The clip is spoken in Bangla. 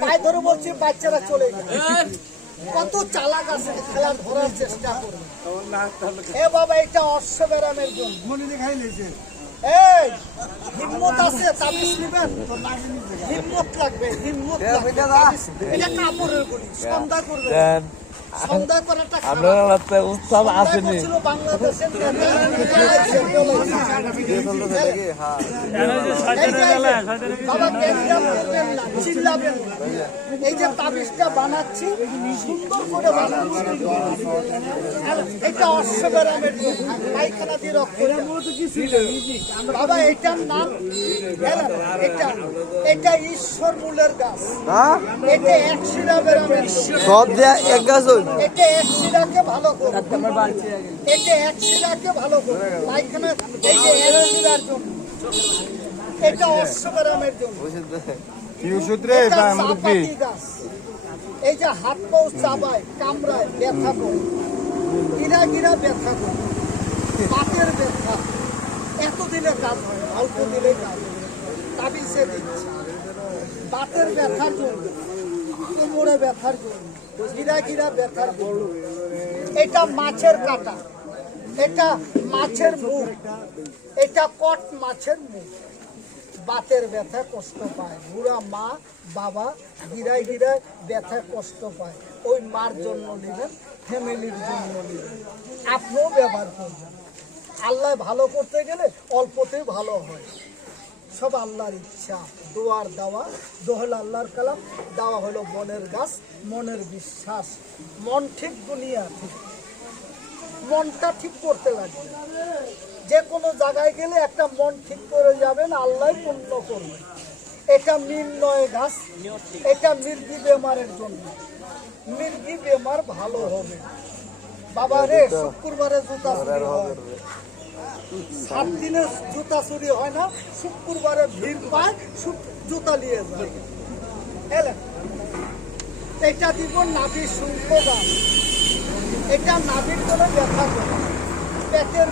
পায়ে ধরে বলছি বাচ্চারা চলে গেল। কত চালাক আছে, খেলা ধরার চেষ্টা করবে। এ বাবা, এটা অশ্বব্যারামের জন্য। এই হিম্মত আছে, তাবিজ নিবেন, হিম্মত লাগবে, হিম্মত লাগবে। এটা কাপড়ের গুলি, সন্ধ্যা করবে, সন্ধ্যা করাটা উৎসাহ আসেনি। বাংলাদেশের চিল্লাবেন। এই যে তাবিজটা বানাচ্ছি, সুন্দর করে বানাচ্ছি। এটা অশ্বব্যারামের পায়খানা দিয়ে রক্ত। বাবা, এটার নাম এটা ঈশ্বর মূলের গাছ। এটা এক শিরা ব্যারামের সব এক গাছ। এটা এক শিরাকে ভালো করে, এটা এক শিরাকে ভালো করে পায়খানা। এই যে এক শিরার জন্য, এটা অশ্বব্যারামের জন্য। এই যে হাত পাও চাবায়, কামড়ায়, ব্যথা করে, গিরা গিরা ব্যথা করে, পাতের ব্যথা, এত দিলে কাজ হয়, অল্প দিলে কাজ হয়। তাবিজে দিচ্ছে বাতের ব্যথার জন্য, কোমরে ব্যথার জন্য, গিরা গিরা ব্যথার জন্য। এটা মাছের কাঁটা, এটা মাছের মুখ, এটা কট মাছের মুখ। বাতের ব্যথা কষ্ট পায়, বুড়া মা বাবা গিরায় গিরায় ব্যথা কষ্ট পায়, ওই মার জন্য নেবেন, ফ্যামিলির জন্য নেবেন, আপনিও ব্যবহার করবেন। আল্লাহ ভালো করতে গেলে অল্পতেই ভালো হয়। সব আল্লাহর ইচ্ছা, দোয়ার দেওয়া, দোহল আল্লাহর কালাম, দেওয়া হলো মনের গাছ, মনের বিশ্বাস। মন ঠিক, দুনিয়া ঠিক। মনটা ঠিক করতে লাগবে। যে কোনো জায়গায় গেলে একটা মন ঠিক করে যাবেন, আল্লাহ পূর্ণ করবে। এটা নির্ণয় গাছ, এটা মির্গি বেমারের জন্য। মির্গি বেমার ভালো হবে। বাবা রে, শুক্রবারে জুতা চুরি হয়, 7 দিনে জুতা চুরি হয় না, শুক্রবারে ভিড় পায়, জুতা নিয়ে যায়। এলেন, এটা দিব নাভির শুল্ক গাছ। এটা নাভির করে ব্যথা করে, পেটের